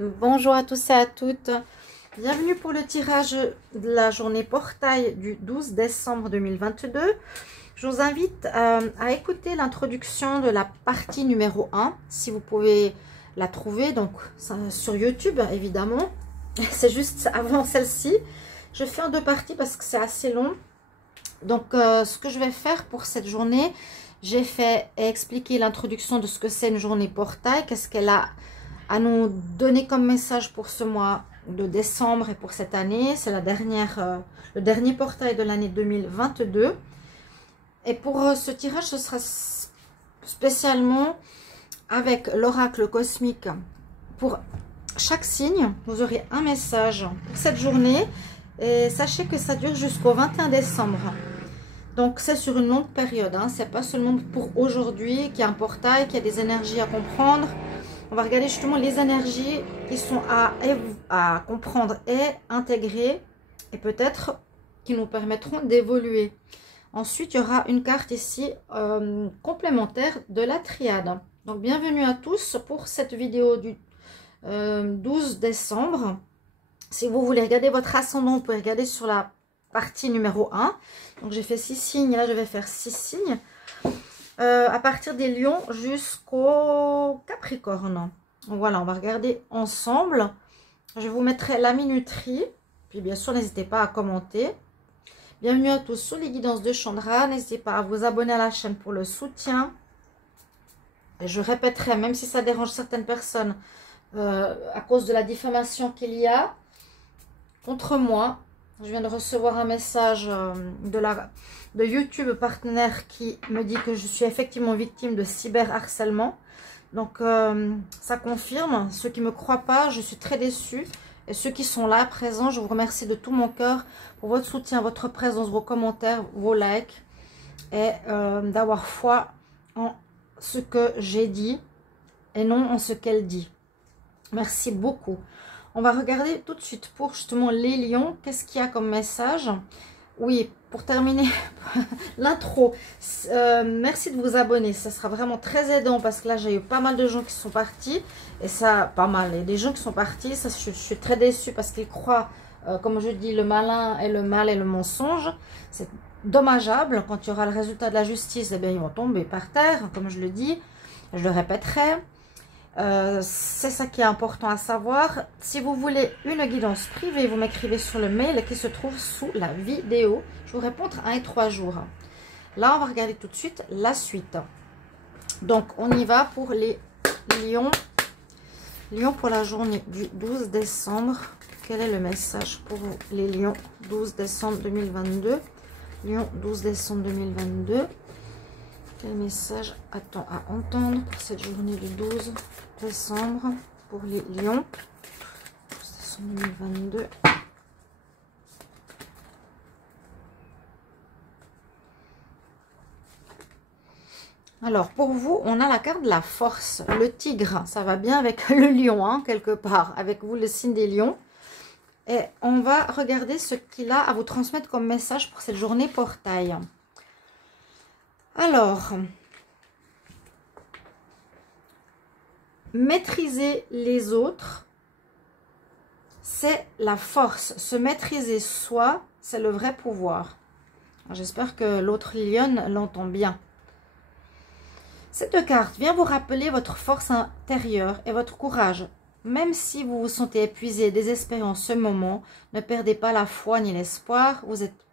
Bonjour à tous et à toutes. Bienvenue pour le tirage de la journée portail du 12 décembre 2022. Je vous invite à écouter l'introduction de la partie numéro 1, si vous pouvez la trouver, donc sur YouTube évidemment. C'est juste avant celle-ci. Je fais en deux parties parce que c'est assez long. Donc ce que je vais faire pour cette journée, j'ai fait expliquer l'introduction de ce que c'est une journée portail, qu'est-ce qu'elle a à nous donner comme message pour ce mois de décembre et pour cette année. C'est la dernière, le dernier portail de l'année 2022. Et pour ce tirage, ce sera spécialement avec l'oracle cosmique. Pour chaque signe, vous aurez un message pour cette journée. Et sachez que ça dure jusqu'au 21 décembre. Donc c'est sur une longue période. Hein. C'est pas seulement pour aujourd'hui qu'il y a un portail, qu'il y a des énergies à comprendre. On va regarder justement les énergies qui sont à comprendre et intégrer et peut-être qui nous permettront d'évoluer. Ensuite, il y aura une carte ici complémentaire de la triade. Donc, bienvenue à tous pour cette vidéo du 12 décembre. Si vous voulez regarder votre ascendant, vous pouvez regarder sur la partie numéro 1. Donc, j'ai fait 6 signes. Là, je vais faire 6 signes. À partir des lions jusqu'au Capricorne. Donc voilà, on va regarder ensemble. Je vous mettrai la minuterie. Puis bien sûr, n'hésitez pas à commenter. Bienvenue à tous sur les guidances de Chandra. N'hésitez pas à vous abonner à la chaîne pour le soutien. Et je répéterai, même si ça dérange certaines personnes, à cause de la diffamation qu'il y a contre moi. Je viens de recevoir un message de YouTube partenaire qui me dit que je suis effectivement victime de cyberharcèlement. Donc, ça confirme. Ceux qui ne me croient pas, je suis très déçue. Et ceux qui sont là, présents, je vous remercie de tout mon cœur pour votre soutien, votre présence, vos commentaires, vos likes. Et d'avoir foi en ce que j'ai dit et non en ce qu'elle dit. Merci beaucoup. On va regarder tout de suite pour justement les lions. Qu'est-ce qu'il y a comme message? Oui, pour terminer l'intro, merci de vous abonner. Ça sera vraiment très aidant parce que là, j'ai eu pas mal de gens qui sont partis. Et ça, pas mal. Et des gens qui sont partis, ça, je suis très déçue parce qu'ils croient, comme je dis, le malin et le mal et le mensonge. C'est dommageable. Quand il y aura le résultat de la justice, eh bien, ils vont tomber par terre, comme je le dis. Je le répéterai. C'est ça qui est important à savoir. Si vous voulez une guidance privée, vous m'écrivez sur le mail qui se trouve sous la vidéo. Je vous réponds entre 1 et 3 jours. Là, on va regarder tout de suite la suite. Donc, on y va pour les lions. Lions pour la journée du 12 décembre. Quel est le message pour les lions 12 décembre 2022? Lions 12 décembre 2022. Quel message attend à entendre pour cette journée du 12 décembre pour les lions 12 décembre 2022. Alors, pour vous, on a la carte de la force, le tigre. Ça va bien avec le lion, hein, quelque part, avec vous, le signe des lions. Et on va regarder ce qu'il a à vous transmettre comme message pour cette journée portail. Alors, maîtriser les autres, c'est la force. Se maîtriser soi, c'est le vrai pouvoir. J'espère que l'autre lionne l'entend bien. Cette carte vient vous rappeler votre force intérieure et votre courage. Même si vous vous sentez épuisé et désespéré en ce moment, ne perdez pas la foi ni l'espoir. Vous êtes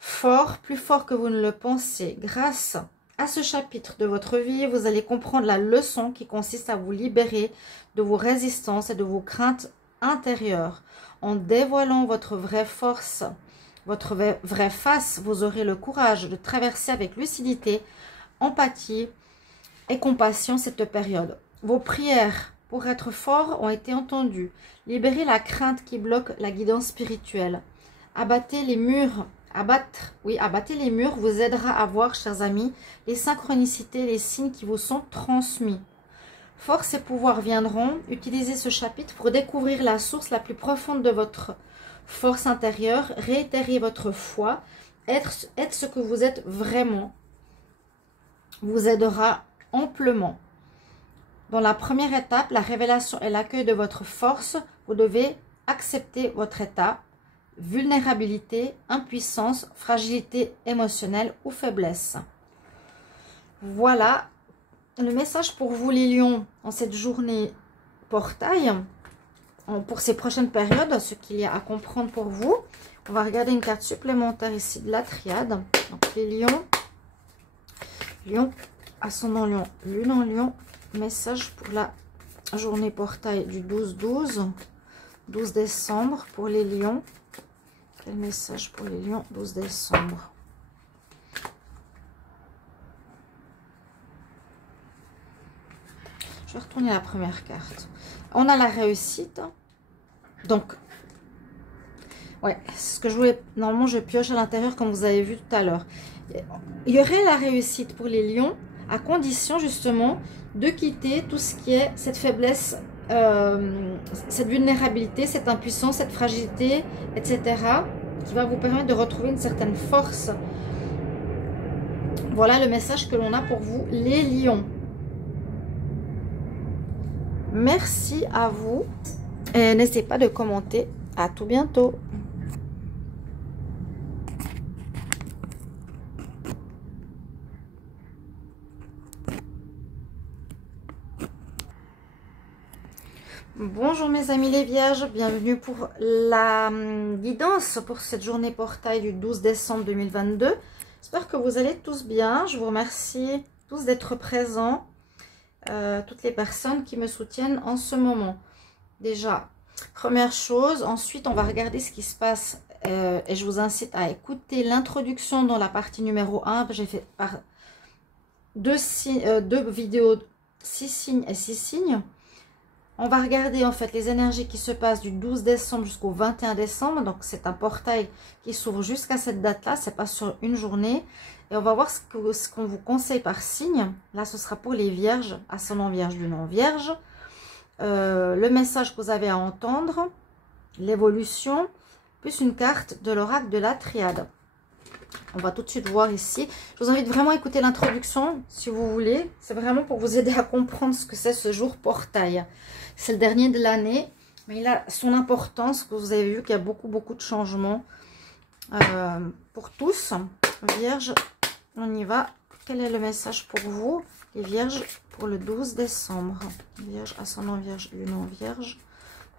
fort, plus fort que vous ne le pensez. Grâce à ce chapitre de votre vie, vous allez comprendre la leçon qui consiste à vous libérer de vos résistances et de vos craintes intérieures. En dévoilant votre vraie force, votre vraie face, vous aurez le courage de traverser avec lucidité, empathie et compassion cette période. Vos prières pour être fort ont été entendues. Libérez la crainte qui bloque la guidance spirituelle. Abattez les murs. Abattez les murs vous aidera à voir, chers amis, les synchronicités, les signes qui vous sont transmis. Force et pouvoir viendront. Utilisez ce chapitre pour découvrir la source la plus profonde de votre force intérieure. Réitérez votre foi. Être ce que vous êtes vraiment vous aidera amplement. Dans la première étape, la révélation et l'accueil de votre force, vous devez accepter votre état, vulnérabilité, impuissance, fragilité émotionnelle ou faiblesse. Voilà le message pour vous les lions en cette journée portail. Pour ces prochaines périodes, ce qu'il y a à comprendre pour vous. On va regarder une carte supplémentaire ici de la triade. Donc les lions, lion, ascendant lion, lune en lion, message pour la journée portail du 12 décembre pour les lions. Quel message pour les lions 12 décembre? Je vais retourner la première carte. On a la réussite. Donc, ouais, ce que je voulais, normalement je pioche à l'intérieur comme vous avez vu tout à l'heure. Il y aurait la réussite pour les lions à condition justement de quitter tout ce qui est cette faiblesse, cette vulnérabilité, cette impuissance, cette fragilité, etc. qui va vous permettre de retrouver une certaine force. Voilà le message que l'on a pour vous, les lions. Merci à vous et n'hésitez pas de commenter. À tout bientôt. Bonjour mes amis les vierges, bienvenue pour la guidance pour cette journée portail du 12 décembre 2022. J'espère que vous allez tous bien. Je vous remercie tous d'être présents. Toutes les personnes qui me soutiennent en ce moment. Déjà, première chose, ensuite on va regarder ce qui se passe et je vous incite à écouter l'introduction dans la partie numéro 1. J'ai fait par deux vidéos, 6 signes et 6 signes. On va regarder en fait les énergies qui se passent du 12 décembre jusqu'au 21 décembre. Donc c'est un portail qui s'ouvre jusqu'à cette date-là, c'est pas sur une journée. Et on va voir ce qu'on vous conseille par signe. Là, ce sera pour les vierges, ascendant vierge, lune en vierge. Le message que vous avez à entendre, l'évolution, plus une carte de l'oracle de la triade. On va tout de suite voir ici. Je vous invite vraiment à écouter l'introduction, si vous voulez. C'est vraiment pour vous aider à comprendre ce que c'est ce jour portail. C'est le dernier de l'année, mais il a son importance, que vous avez vu qu'il y a beaucoup de changements pour tous. Vierge, on y va. Quel est le message pour vous, les vierges, pour le 12 décembre? Vierge, ascendant vierge, lune en vierge.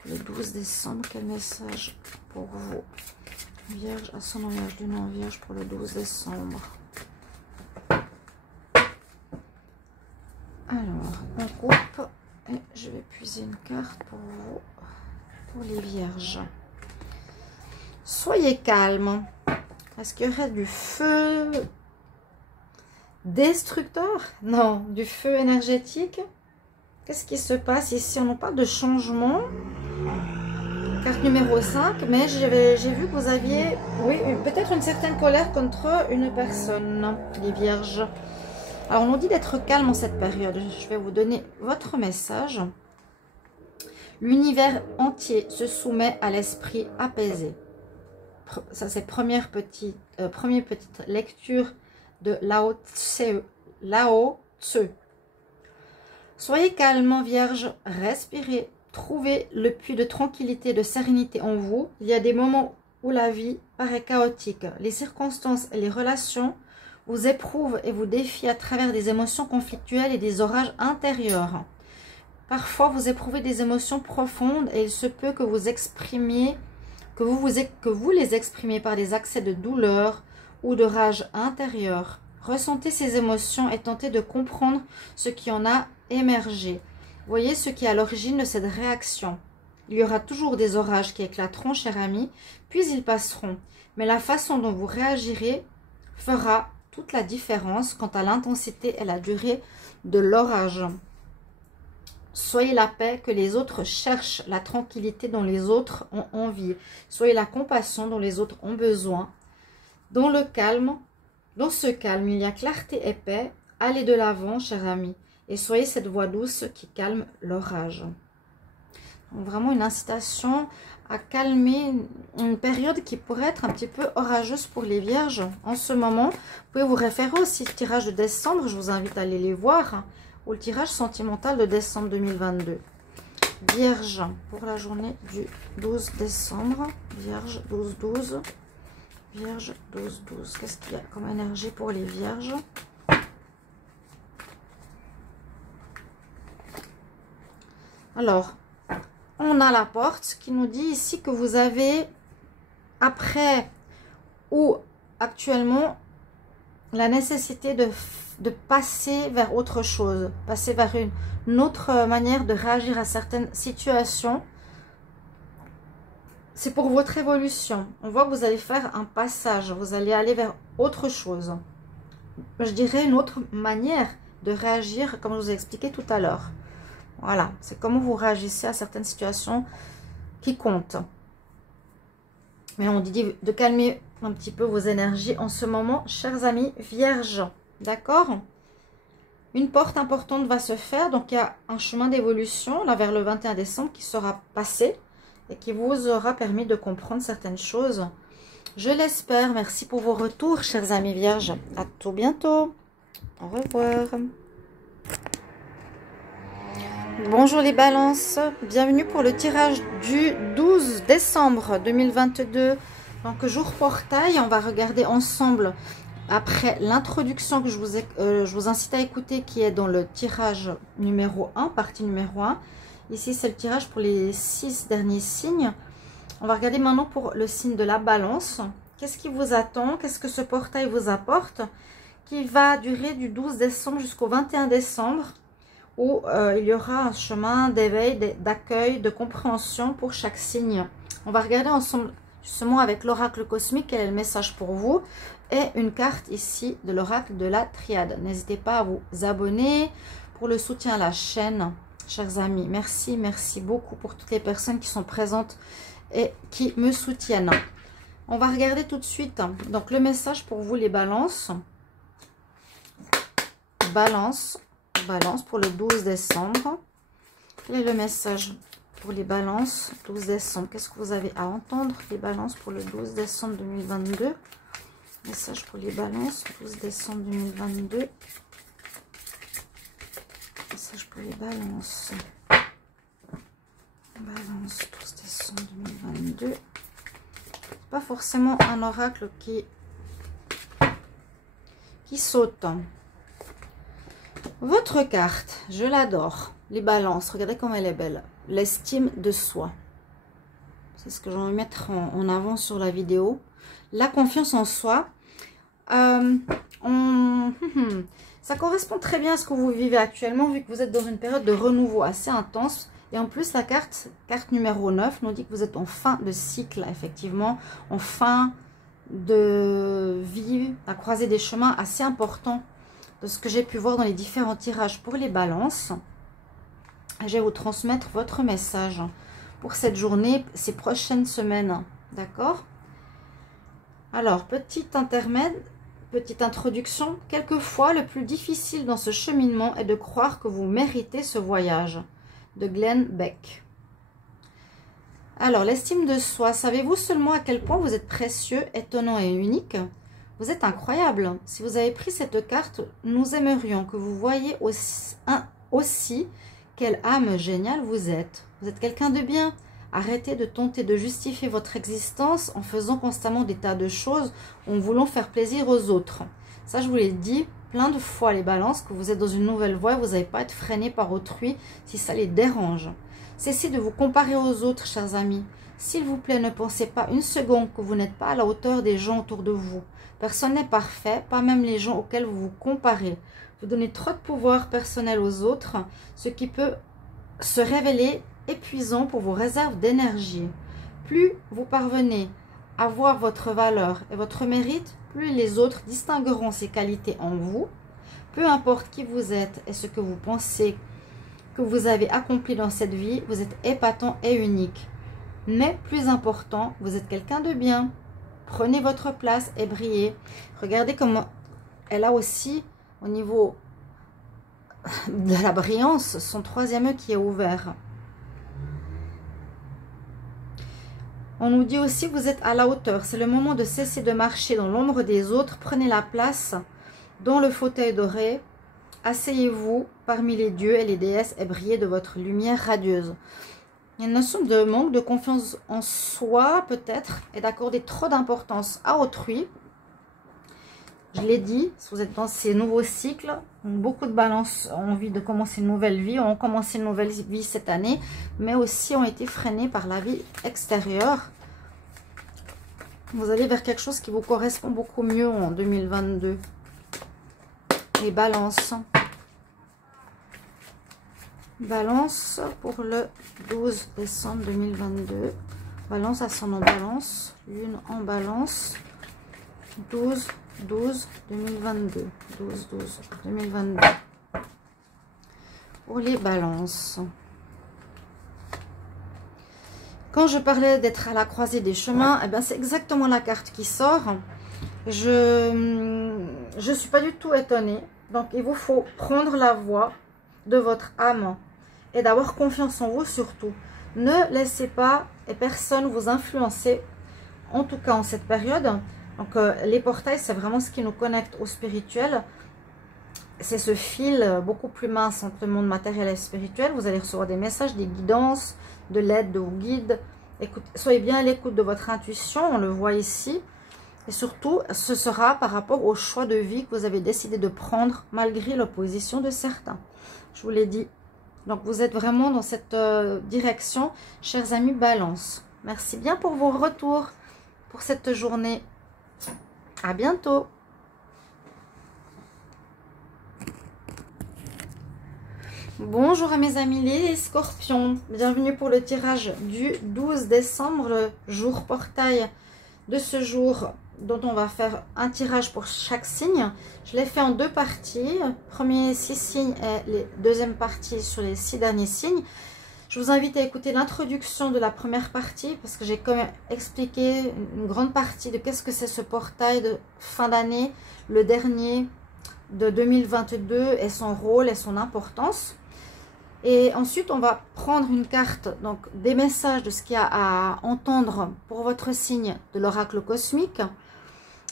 Le 12 décembre, quel message pour vous? Vierge, ascendant vierge, lune en vierge pour le 12 décembre. Alors, on coupe et je vais puiser une carte pour vous, pour les vierges. Soyez calme. Est-ce qu'il y aurait du feu destructeur? Non, du feu énergétique. Qu'est-ce qui se passe ici? On n'a pas de changement. Carte numéro 5, mais j'ai vu que vous aviez, oui, peut-être une certaine colère contre une personne, les vierges. Alors, on nous dit d'être calme en cette période. Je vais vous donner votre message. L'univers entier se soumet à l'esprit apaisé. Ça, c'est première petite lecture de Lao Tzu. Soyez calme, vierge, respirez. Trouvez le puits de tranquillité, de sérénité en vous. Il y a des moments où la vie paraît chaotique. Les circonstances et les relations vous éprouvent et vous défient à travers des émotions conflictuelles et des orages intérieurs. Parfois, vous éprouvez des émotions profondes et il se peut que vous exprimiez, que vous les exprimiez par des accès de douleur ou de rage intérieure. Ressentez ces émotions et tentez de comprendre ce qui en a émergé. Voyez ce qui est à l'origine de cette réaction. Il y aura toujours des orages qui éclateront, cher ami, puis ils passeront. Mais la façon dont vous réagirez fera toute la différence quant à l'intensité et la durée de l'orage. Soyez la paix que les autres cherchent, la tranquillité dont les autres ont envie. Soyez la compassion dont les autres ont besoin. Dans ce calme, il y a clarté et paix. Allez de l'avant, cher ami. Et soyez cette voix douce qui calme l'orage. Vraiment une incitation à calmer une période qui pourrait être un petit peu orageuse pour les vierges en ce moment. Vous pouvez vous référer aussi au tirage de décembre. Je vous invite à aller les voir. ou le tirage sentimental de décembre 2022. Vierge, pour la journée du 12 décembre. Vierge, 12-12. Vierge, 12-12. Qu'est-ce qu'il y a comme énergie pour les vierges? Alors, on a la porte qui nous dit ici que vous avez, après ou actuellement, la nécessité de passer vers autre chose, passer vers une autre manière de réagir à certaines situations. C'est pour votre évolution. On voit que vous allez faire un passage, vous allez aller vers autre chose. Je dirais une autre manière de réagir, comme je vous ai expliqué tout à l'heure. Voilà, c'est comment vous réagissez à certaines situations qui comptent. Mais on dit de calmer un petit peu vos énergies en ce moment, chers amis vierges. D'accord? Une porte importante va se faire, donc il y a un chemin d'évolution là vers le 21 décembre qui sera passé et qui vous aura permis de comprendre certaines choses. Je l'espère. Merci pour vos retours, chers amis vierges. À tout bientôt. Au revoir. Bonjour les balances, bienvenue pour le tirage du 12 décembre 2022. Donc jour portail, on va regarder ensemble après l'introduction que je vous incite à écouter qui est dans le tirage numéro 1, partie numéro 1. Ici c'est le tirage pour les 6 derniers signes. On va regarder maintenant pour le signe de la balance. Qu'est-ce qui vous attend? Qu'est-ce que ce portail vous apporte? Qui va durer du 12 décembre jusqu'au 21 décembre. Où il y aura un chemin d'éveil, d'accueil, de compréhension pour chaque signe. On va regarder ensemble justement avec l'oracle cosmique quel est le message pour vous et une carte ici de l'oracle de la triade. N'hésitez pas à vous abonner pour le soutien à la chaîne, chers amis. Merci, merci beaucoup pour toutes les personnes qui sont présentes et qui me soutiennent. On va regarder tout de suite donc le message pour vous les balances. Balance pour le 12 décembre. Quel est le message pour les balances 12 décembre? Qu'est-ce que vous avez à entendre les balances pour le 12 décembre 2022? Message pour les balances 12 décembre 2022. Message pour les balances. Balance 12 décembre 2022. Pas forcément un oracle qui saute. Votre carte, je l'adore. Les balances, regardez comme elle est belle. L'estime de soi. C'est ce que je vais mettre en avant sur la vidéo. La confiance en soi. Ça correspond très bien à ce que vous vivez actuellement, vu que vous êtes dans une période de renouveau assez intense. Et en plus, la carte numéro 9, nous dit que vous êtes en fin de cycle, effectivement. En fin de vie, à croiser des chemins assez importants. De ce que j'ai pu voir dans les différents tirages pour les balances. Je vais vous transmettre votre message pour cette journée, ces prochaines semaines. D'accord? Alors, petit intermède, petite introduction. Quelquefois, le plus difficile dans ce cheminement est de croire que vous méritez ce voyage. De Glenn Beck. Alors, l'estime de soi. Savez-vous seulement à quel point vous êtes précieux, étonnant et unique? Vous êtes incroyable. Si vous avez pris cette carte, nous aimerions que vous voyiez aussi quelle âme géniale vous êtes. Vous êtes quelqu'un de bien. Arrêtez de tenter de justifier votre existence en faisant constamment des tas de choses, en voulant faire plaisir aux autres. Ça, je vous l'ai dit plein de fois, les balances, que vous êtes dans une nouvelle voie, vous n'allez pas être freiné par autrui si ça les dérange. Cessez de vous comparer aux autres, chers amis. S'il vous plaît, ne pensez pas une seconde que vous n'êtes pas à la hauteur des gens autour de vous. Personne n'est parfait, pas même les gens auxquels vous vous comparez. Vous donnez trop de pouvoir personnel aux autres, ce qui peut se révéler épuisant pour vos réserves d'énergie. Plus vous parvenez à voir votre valeur et votre mérite, plus les autres distingueront ces qualités en vous. Peu importe qui vous êtes et ce que vous pensez que vous avez accompli dans cette vie, vous êtes épatant et unique. Mais plus important, vous êtes quelqu'un de bien. Prenez votre place et brillez. Regardez comment elle a aussi, au niveau de la brillance, son troisième œil qui est ouvert. On nous dit aussi que vous êtes à la hauteur. C'est le moment de cesser de marcher dans l'ombre des autres. Prenez la place dans le fauteuil doré Asseyez-vous parmi les dieux et les déesses et brillez de votre lumière radieuse. Il y a une notion de manque de confiance en soi, peut-être, et d'accorder trop d'importance à autrui. Je l'ai dit, si vous êtes dans ces nouveaux cycles, beaucoup de balances ont envie de commencer une nouvelle vie, ont commencé une nouvelle vie cette année, mais aussi ont été freinés par la vie extérieure. Vous allez vers quelque chose qui vous correspond beaucoup mieux en 2022. Les balances. Balance pour le 12 décembre 2022. Balance, ascendant balance. Lune en balance. 12, 12, 2022. 12, 12, 2022. Pour les balances. Quand je parlais d'être à la croisée des chemins, eh bien c'est exactement la carte qui sort. Je ne suis pas du tout étonnée. Donc il vous faut prendre la voie de votre âme. Et d'avoir confiance en vous surtout. Ne laissez pas et personne vous influencer, en tout cas en cette période. Donc les portails, c'est vraiment ce qui nous connecte au spirituel. C'est ce fil beaucoup plus mince entre le monde matériel et spirituel. Vous allez recevoir des messages, des guidances, de l'aide de vos guides. Soyez bien à l'écoute de votre intuition, on le voit ici. Et surtout, ce sera par rapport au choix de vie que vous avez décidé de prendre malgré l'opposition de certains. Je vous l'ai dit. Donc, vous êtes vraiment dans cette direction, chers amis Balance. Merci bien pour vos retours pour cette journée. À bientôt. Bonjour à mes amis les Scorpions. Bienvenue pour le tirage du 12 décembre, le jour portail de ce jour dont on va faire un tirage pour chaque signe. Je l'ai fait en deux parties, premier 6 signes et les deuxième partie sur les 6 derniers signes. Je vous invite à écouter l'introduction de la première partie parce que j'ai quand même expliqué une grande partie de qu'est-ce que c'est ce portail de fin d'année, le dernier de 2022 et son rôle et son importance. Et ensuite, on va prendre une carte donc des messages de ce qu'il y a à entendre pour votre signe de l'oracle cosmique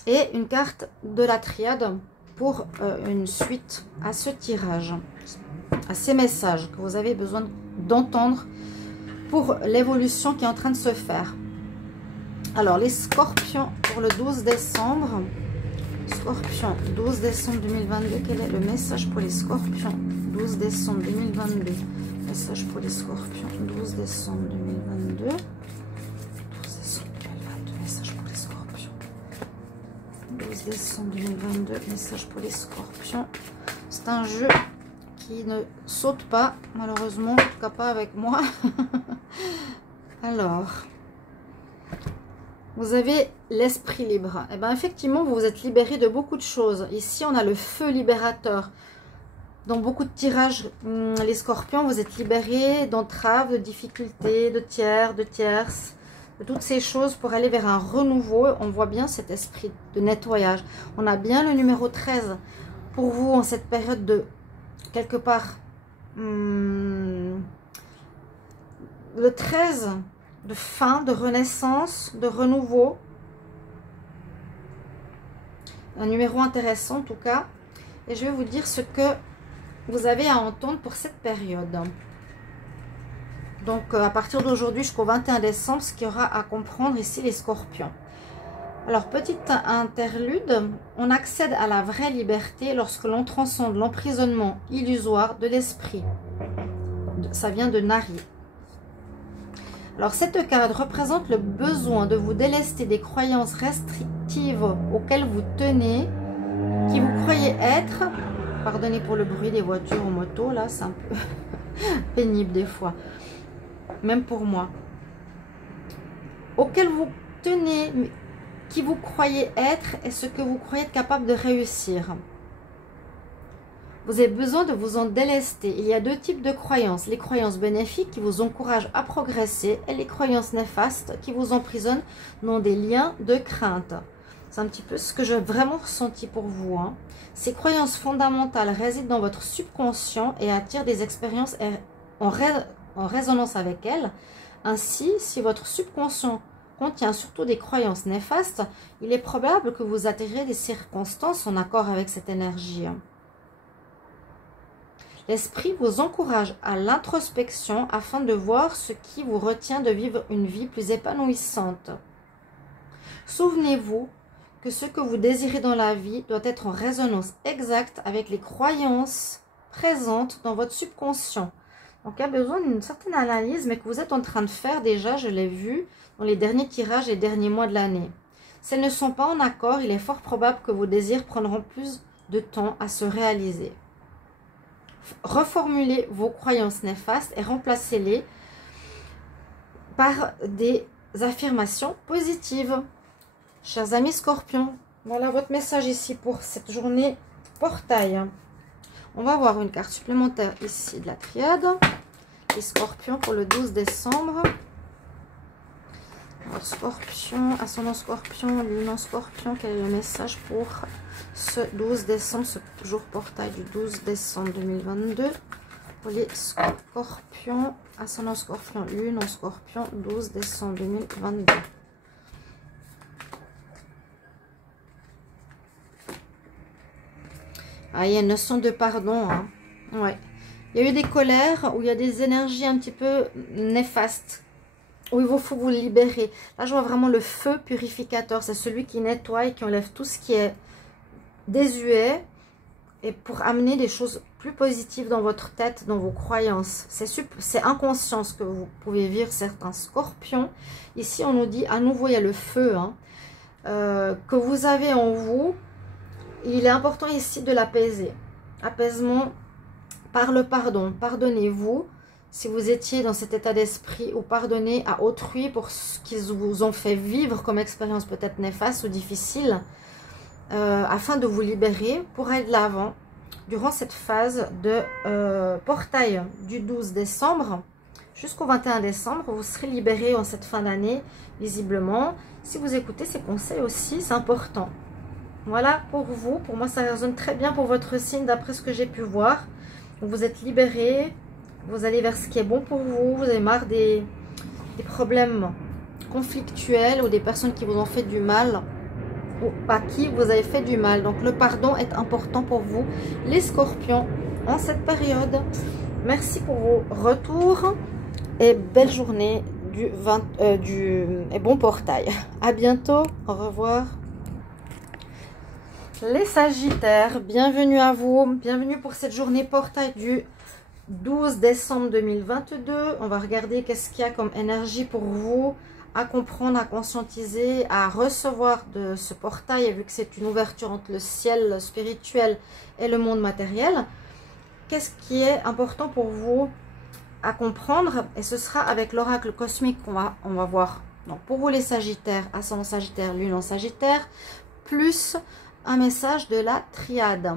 et une carte de la triade pour une suite à ce tirage, à ces messages que vous avez besoin d'entendre pour l'évolution qui est en train de se faire. Alors, les Scorpions pour le 12 décembre. Scorpion, 12 décembre 2022. Quel est le message pour les Scorpions 12 décembre 2022. Message pour les Scorpions 12 décembre 2022. 12 décembre 2022. Message pour les Scorpions. 12 décembre 2022. Message pour les Scorpions. C'est un jeu qui ne saute pas, malheureusement, en tout cas pas avec moi. Alors, vous avez l'esprit libre. Et bien effectivement, vous vous êtes libéré de beaucoup de choses. Ici, on a le feu libérateur. Dans beaucoup de tirages, les Scorpions, vous êtes libérés d'entraves, de difficultés, de tiers, de tierces, de toutes ces choses pour aller vers un renouveau. On voit bien cet esprit de nettoyage. On a bien le numéro 13 pour vous en cette période de, quelque part, le 13 de fin, de renaissance, de renouveau. Un numéro intéressant en tout cas. Et je vais vous dire ce que vous avez à entendre pour cette période. Donc à partir d'aujourd'hui jusqu'au 21 décembre, ce qu'il y aura à comprendre ici les Scorpions. Alors petite interlude, on accède à la vraie liberté lorsque l'on transcende l'emprisonnement illusoire de l'esprit. Ça vient de Nari. Alors cette carte représente le besoin de vous délester des croyances restrictives auxquelles vous tenez, qui vous croyez être, pardonnez pour le bruit des voitures ou motos, là c'est un peu pénible des fois, même pour moi, auxquelles vous tenez, qui vous croyez être et ce que vous croyez être capable de réussir. Vous avez besoin de vous en délester. Il y a deux types de croyances. Les croyances bénéfiques qui vous encouragent à progresser et les croyances néfastes qui vous emprisonnent dans des liens de crainte. C'est un petit peu ce que j'ai vraiment ressenti pour vous. Hein. Ces croyances fondamentales résident dans votre subconscient et attirent des expériences en résonance avec elles. Ainsi, si votre subconscient contient surtout des croyances néfastes, il est probable que vous attirez des circonstances en accord avec cette énergie. L'esprit vous encourage à l'introspection afin de voir ce qui vous retient de vivre une vie plus épanouissante. Souvenez-vous que ce que vous désirez dans la vie doit être en résonance exacte avec les croyances présentes dans votre subconscient. Donc, il y a besoin d'une certaine analyse, mais que vous êtes en train de faire déjà, je l'ai vu dans les derniers tirages et derniers mois de l'année. Si elles ne sont pas en accord, il est fort probable que vos désirs prendront plus de temps à se réaliser. Reformulez vos croyances néfastes et remplacez-les par des affirmations positives. Chers amis Scorpions, voilà votre message ici pour cette journée portail. On va voir une carte supplémentaire ici de la triade. Les Scorpions pour le 12 décembre. Alors, Scorpion, ascendant Scorpion, lune en Scorpion, quel est le message pour ce 12 décembre, ce jour portail du 12 décembre 2022 pour les Scorpions, ascendant Scorpion, lune en Scorpion, 12 décembre 2022. Ah, il y a une notion de pardon. Hein. Ouais. Il y a eu des colères où il y a des énergies un petit peu néfastes. Où il faut vous libérer. Là, je vois vraiment le feu purificateur. C'est celui qui nettoie et qui enlève tout ce qui est désuet. Et pour amener des choses plus positives dans votre tête, dans vos croyances. C'est inconscient ce que vous pouvez vivre certains Scorpions. Ici, on nous dit, à nouveau, il y a le feu. Hein, que vous avez en vous. Il est important ici de l'apaiser. Apaisement par le pardon. Pardonnez-vous si vous étiez dans cet état d'esprit, ou pardonnez à autrui pour ce qu'ils vous ont fait vivre comme expérience peut-être néfaste ou difficile, afin de vous libérer pour aller de l'avant. Durant cette phase de portail du 12 décembre jusqu'au 21 décembre, vous serez libéré en cette fin d'année, visiblement. Si vous écoutez ces conseils aussi, c'est important. Voilà pour vous. Pour moi, ça résonne très bien pour votre signe d'après ce que j'ai pu voir. Vous êtes libéré. Vous allez vers ce qui est bon pour vous. Vous avez marre des problèmes conflictuels ou des personnes qui vous ont fait du mal ou à qui vous avez fait du mal. Donc, le pardon est important pour vous, les Scorpions, en cette période. Merci pour vos retours et belle journée et bon portail. À bientôt. Au revoir. Les Sagittaires, bienvenue à vous, bienvenue pour cette journée portail du 12 décembre 2022. On va regarder qu'est-ce qu'il y a comme énergie pour vous à comprendre, à conscientiser, à recevoir de ce portail, et vu que c'est une ouverture entre le ciel spirituel et le monde matériel. Qu'est-ce qui est important pour vous à comprendre, et ce sera avec l'oracle cosmique qu'on va voir. Donc pour vous les Sagittaires, ascendant Sagittaire, lune en Sagittaire, plus un message de la triade.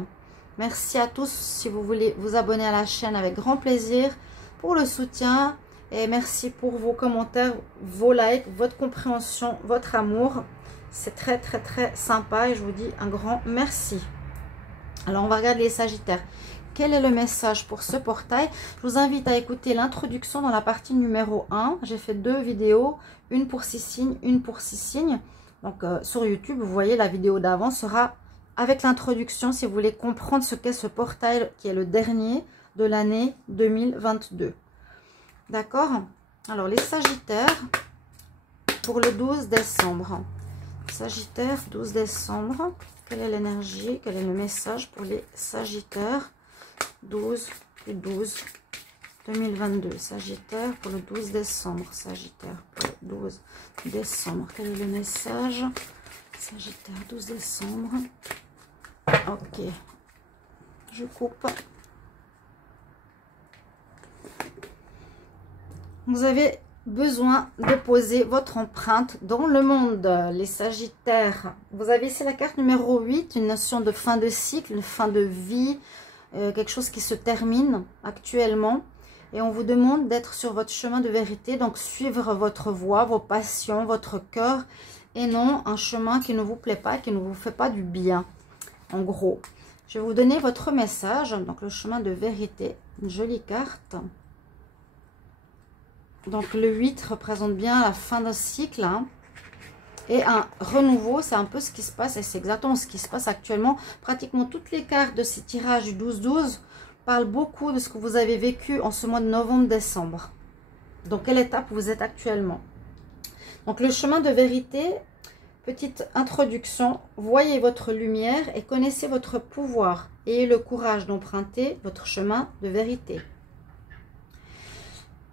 Merci à tous. Si vous voulez vous abonner à la chaîne, avec grand plaisir, pour le soutien, et merci pour vos commentaires, vos likes, votre compréhension, votre amour. C'est très très très sympa et je vous dis un grand merci. Alors on va regarder les Sagittaires. Quel est le message pour ce portail? Je vous invite à écouter l'introduction dans la partie numéro 1. J'ai fait 2 vidéos, une pour 6 signes, une pour 6 signes. Donc sur YouTube, vous voyez, la vidéo d'avant sera avec l'introduction si vous voulez comprendre ce qu'est ce portail qui est le dernier de l'année 2022. D'accord? Alors les Sagittaires pour le 12 décembre. Sagittaire, 12 décembre. Quelle est l'énergie? Quel est le message pour les Sagittaires? 12 plus 12 2022. Sagittaire pour le 12 décembre. Sagittaire pour le 12 décembre. Quel est le message? Sagittaire, 12 décembre. Ok. Je coupe. Vous avez besoin de poser votre empreinte dans le monde, les Sagittaires. Vous avez ici la carte numéro 8, une notion de fin de cycle, une fin de vie, quelque chose qui se termine actuellement. Et on vous demande d'être sur votre chemin de vérité, donc suivre votre voie, vos passions, votre cœur, et non un chemin qui ne vous plaît pas, qui ne vous fait pas du bien. En gros, je vais vous donner votre message, donc le chemin de vérité, une jolie carte. Donc le 8 représente bien la fin d'un cycle, hein, et un renouveau. C'est un peu ce qui se passe, et c'est exactement ce qui se passe actuellement. Pratiquement toutes les cartes de ces tirages du 12-12 parle beaucoup de ce que vous avez vécu en ce mois de novembre-décembre. Dans quelle étape vous êtes actuellement. Donc le chemin de vérité, petite introduction, voyez votre lumière et connaissez votre pouvoir. Ayez le courage d'emprunter votre chemin de vérité.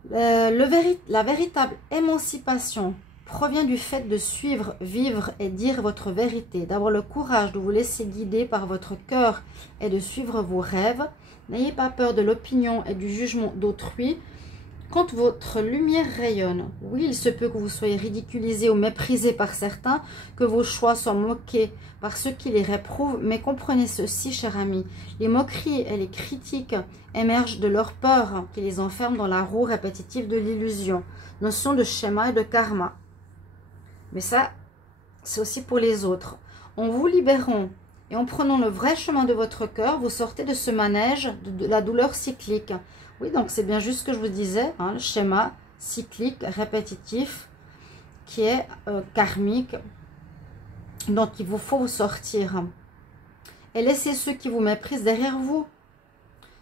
La véritable émancipation provient du fait de suivre, vivre et dire votre vérité, d'avoir le courage de vous laisser guider par votre cœur et de suivre vos rêves. N'ayez pas peur de l'opinion et du jugement d'autrui. Quand votre lumière rayonne, oui, il se peut que vous soyez ridiculisé ou méprisé par certains, que vos choix soient moqués par ceux qui les réprouvent, mais comprenez ceci, cher ami, les moqueries et les critiques émergent de leur peur qui les enferme dans la roue répétitive de l'illusion, notion de schéma et de karma. Mais ça, c'est aussi pour les autres. En vous libérant et en prenant le vrai chemin de votre cœur, vous sortez de ce manège de la douleur cyclique. Oui, donc c'est bien juste ce que je vous disais, hein, le schéma cyclique, répétitif, qui est karmique. Donc il vous faut vous sortir. Et laissez ceux qui vous méprisent derrière vous.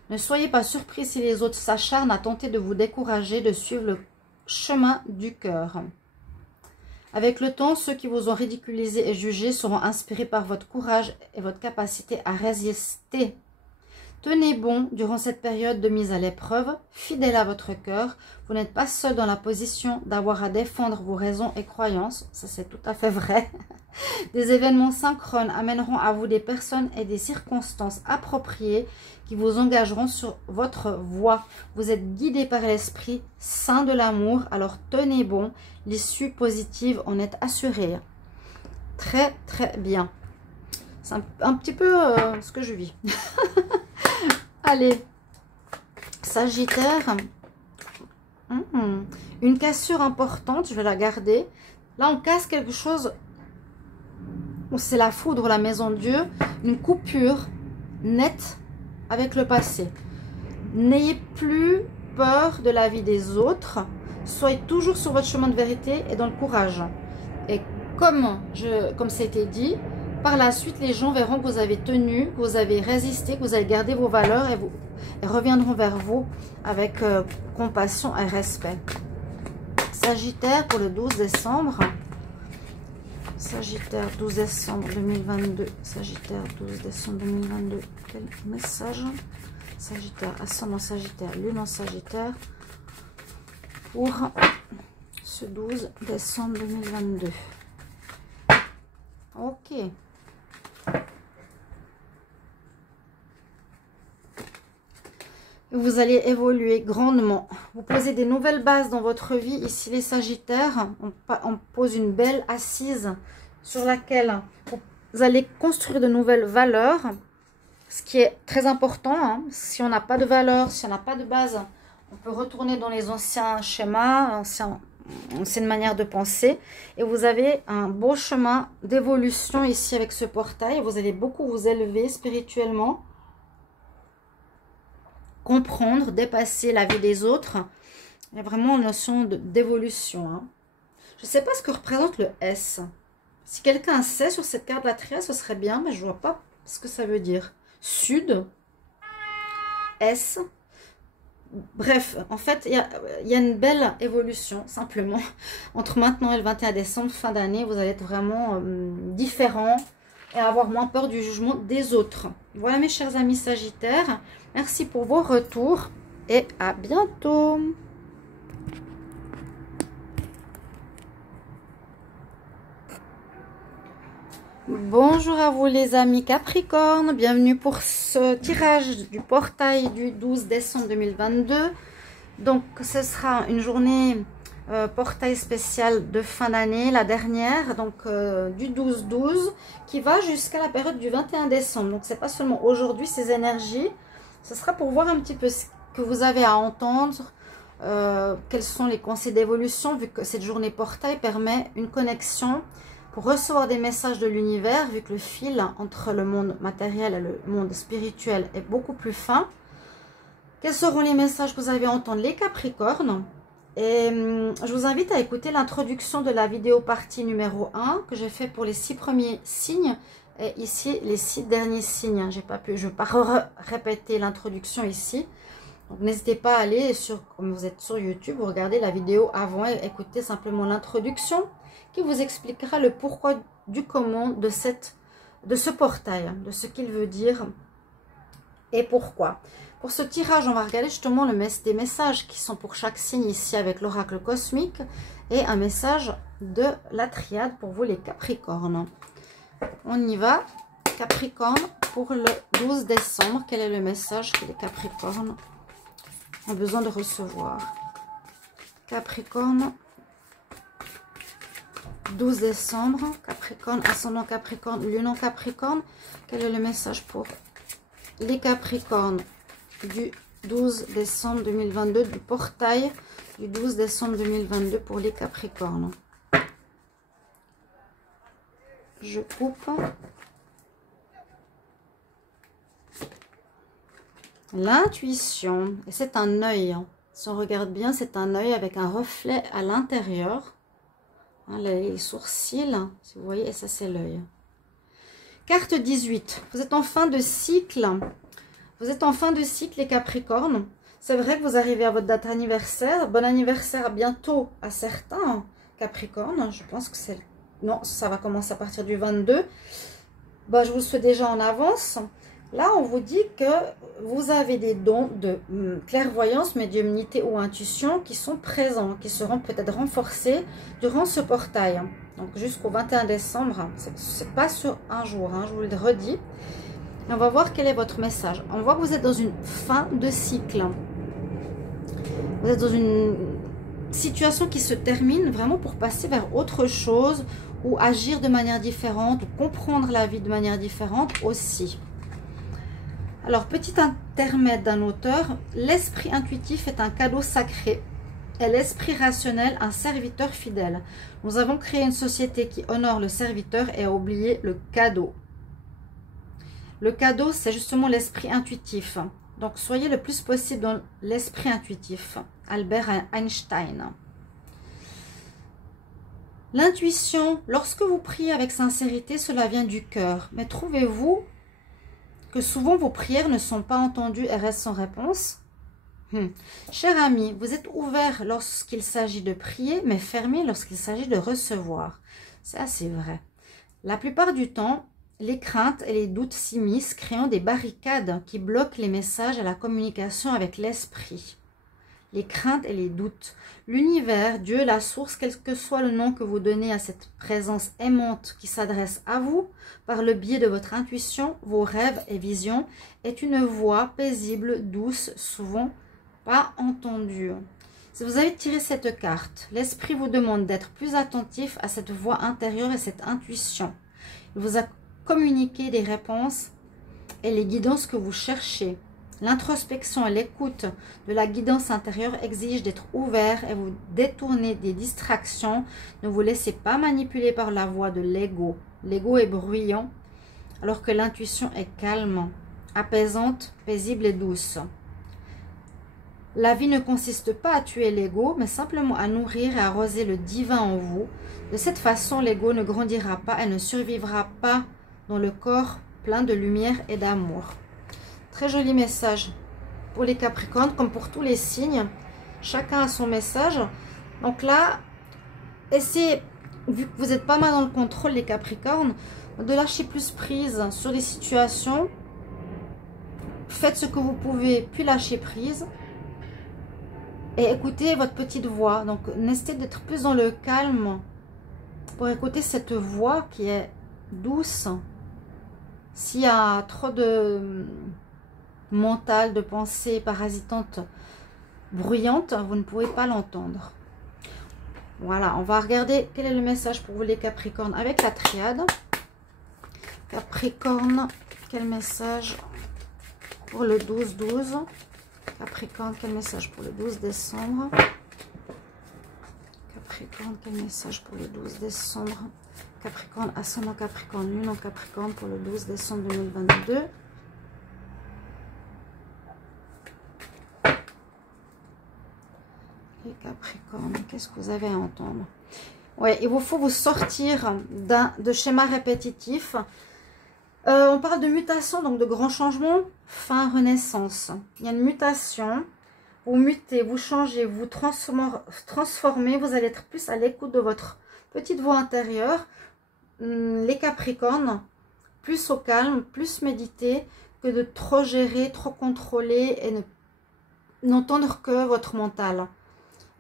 Ne soyez pas surpris si les autres s'acharnent à tenter de vous décourager de suivre le chemin du cœur. Avec le temps, ceux qui vous ont ridiculisé et jugé seront inspirés par votre courage et votre capacité à résister. Tenez bon durant cette période de mise à l'épreuve, fidèle à votre cœur. Vous n'êtes pas seul dans la position d'avoir à défendre vos raisons et croyances. Ça, c'est tout à fait vrai. Des événements synchrones amèneront à vous des personnes et des circonstances appropriées qui vous engageront sur votre voie. Vous êtes guidé par l'esprit saint de l'amour, alors tenez bon. L'issue positive en est assurée. Très, très bien. C'est un petit peu ce que je vis. Allez, Sagittaire, une cassure importante, je vais la garder. Là, on casse quelque chose, c'est la foudre, la maison de Dieu, une coupure nette avec le passé. N'ayez plus peur de la vie des autres, soyez toujours sur votre chemin de vérité et dans le courage. Et comme ça a été dit, par la suite, les gens verront que vous avez tenu, que vous avez résisté, que vous avez gardé vos valeurs et reviendront vers vous avec compassion et respect. Sagittaire pour le 12 décembre. Sagittaire 12 décembre 2022. Sagittaire 12 décembre 2022. Quel message? Sagittaire, ascendant Sagittaire, lune en Sagittaire. Pour ce 12 décembre 2022. Ok. Vous allez évoluer grandement. Vous posez des nouvelles bases dans votre vie. Ici, les Sagittaires, on pose une belle assise sur laquelle vous allez construire de nouvelles valeurs. Ce qui est très important. Hein. Si on n'a pas de valeurs, si on n'a pas de base, on peut retourner dans les anciens schémas, ancienne manière de penser. Et vous avez un beau chemin d'évolution ici avec ce portail. Vous allez beaucoup vous élever spirituellement. Comprendre, dépasser la vie des autres. Il y a vraiment une notion d'évolution. Hein. Je ne sais pas ce que représente le S. Si quelqu'un sait sur cette carte de la triade, ce serait bien, mais je ne vois pas ce que ça veut dire. Sud, S. Bref, en fait, il y a une belle évolution, simplement. Entre maintenant et le 21 décembre, fin d'année, vous allez être vraiment différent et avoir moins peur du jugement des autres. Voilà mes chers amis Sagittaires. Merci pour vos retours et à bientôt. Bonjour à vous les amis Capricorne, bienvenue pour ce tirage du portail du 12 décembre 2022. Donc ce sera une journée portail spécial de fin d'année, la dernière, donc du 12-12 qui va jusqu'à la période du 21 décembre. Donc c'est pas seulement aujourd'hui ces énergies, ce sera pour voir un petit peu ce que vous avez à entendre, quels sont les conseils d'évolution, vu que cette journée portail permet une connexion pour recevoir des messages de l'univers, vu que le fil entre le monde matériel et le monde spirituel est beaucoup plus fin. Quels seront les messages que vous avez à entendre les Capricornes? Et je vous invite à écouter l'introduction de la vidéo partie numéro 1 que j'ai fait pour les 6 premiers signes Et ici, les 6 derniers signes. Je ne vais pas répéter l'introduction ici. Donc, n'hésitez pas à aller comme vous êtes sur YouTube, vous regardez la vidéo avant et écoutez simplement l'introduction qui vous expliquera le pourquoi du comment de ce portail, de ce qu'il veut dire et pourquoi. Pour ce tirage, on va regarder justement des messages qui sont pour chaque signe ici avec l'oracle cosmique et un message de la triade pour vous les Capricornes. On y va. Capricorne pour le 12 décembre. Quel est le message que les Capricornes ont besoin de recevoir? Capricorne, 12 décembre. Capricorne, ascendant Capricorne, lune en Capricorne. Quel est le message pour les Capricornes du 12 décembre 2022, du portail du 12 décembre 2022 pour les Capricornes? Je coupe. L'intuition, et c'est un œil. Si on regarde bien, c'est un œil avec un reflet à l'intérieur. Hein, les sourcils, si vous voyez, et ça c'est l'œil. Carte 18. Vous êtes en fin de cycle. Vous êtes en fin de cycle, les Capricornes. C'est vrai que vous arrivez à votre date anniversaire. Bon anniversaire bientôt à certains Capricornes. Je pense que c'est... Non, ça va commencer à partir du 22. Bah, je vous le souhaite déjà en avance. Là, on vous dit que vous avez des dons de clairvoyance, médiumnité ou intuition qui sont présents, qui seront peut-être renforcés durant ce portail. Donc, jusqu'au 21 décembre. C'est pas sur un jour, hein, je vous le redis. Et on va voir quel est votre message. On voit que vous êtes dans une fin de cycle. Vous êtes dans une situation qui se termine vraiment pour passer vers autre chose ou agir de manière différente ou comprendre la vie de manière différente aussi. Alors, petit intermède d'un auteur, l'esprit intuitif est un cadeau sacré et l'esprit rationnel un serviteur fidèle. Nous avons créé une société qui honore le serviteur et a oublié le cadeau. Le cadeau, c'est justement l'esprit intuitif. Donc, soyez le plus possible dans l'esprit intuitif. Albert Einstein. L'intuition, lorsque vous priez avec sincérité, cela vient du cœur. Mais trouvez-vous que souvent vos prières ne sont pas entendues et restent sans réponse? Cher ami, vous êtes ouvert lorsqu'il s'agit de prier, mais fermé lorsqu'il s'agit de recevoir. C'est assez vrai. La plupart du temps, les craintes et les doutes s'immiscent, créant des barricades qui bloquent les messages et la communication avec l'esprit. Les craintes et les doutes. L'univers, Dieu, la source, quel que soit le nom que vous donnez à cette présence aimante qui s'adresse à vous, par le biais de votre intuition, vos rêves et visions, est une voix paisible, douce, souvent pas entendue. Si vous avez tiré cette carte, l'esprit vous demande d'être plus attentif à cette voix intérieure et cette intuition. Il vous a communiqué des réponses et les guidances que vous cherchez. L'introspection et l'écoute de la guidance intérieure exigent d'être ouvert et vous détourner des distractions. Ne vous laissez pas manipuler par la voix de l'ego. L'ego est bruyant alors que l'intuition est calme, apaisante, paisible et douce. La vie ne consiste pas à tuer l'ego, mais simplement à nourrir et arroser le divin en vous. De cette façon, l'ego ne grandira pas et ne survivra pas dans le corps plein de lumière et d'amour. Très joli message pour les Capricornes, comme pour tous les signes. Chacun a son message. Donc là, essayez, vu que vous êtes pas mal dans le contrôle, les Capricornes, de lâcher plus prise sur les situations. Faites ce que vous pouvez, puis lâchez prise. Et écoutez votre petite voix. Donc, n'essayez d'être plus dans le calme pour écouter cette voix qui est douce. S'il y a trop de mental, de pensées parasitantes bruyantes, vous ne pouvez pas l'entendre. Voilà, on va regarder quel est le message pour vous les Capricornes avec la triade. Capricorne, quel message pour le 12-12? Capricorne, quel message pour le 12 décembre? Capricorne, quel message pour le 12 décembre? Capricorne, ascendant Capricorne, lune en Capricorne pour le 12 décembre 2022. Les Capricornes, qu'est-ce que vous avez à entendre? Oui, il vous faut vous sortir de schémas répétitifs. On parle de mutation, donc de grands changements, fin, renaissance. Il y a une mutation, vous mutez, vous changez, vous transformez, vous allez être plus à l'écoute de votre petite voix intérieure. Les Capricornes, plus au calme, plus méditer que de trop gérer, trop contrôler et n'entendre que votre mental.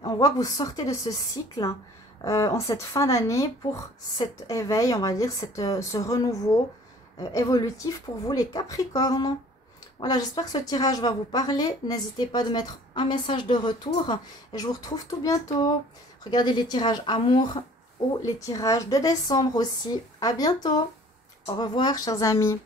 On voit que vous sortez de ce cycle en cette fin d'année pour cet éveil, on va dire, ce renouveau évolutif pour vous les Capricornes. Voilà, j'espère que ce tirage va vous parler. N'hésitez pas de mettre un message de retour et je vous retrouve tout bientôt. Regardez les tirages amour ou les tirages de décembre aussi. À bientôt. Au revoir, chers amis.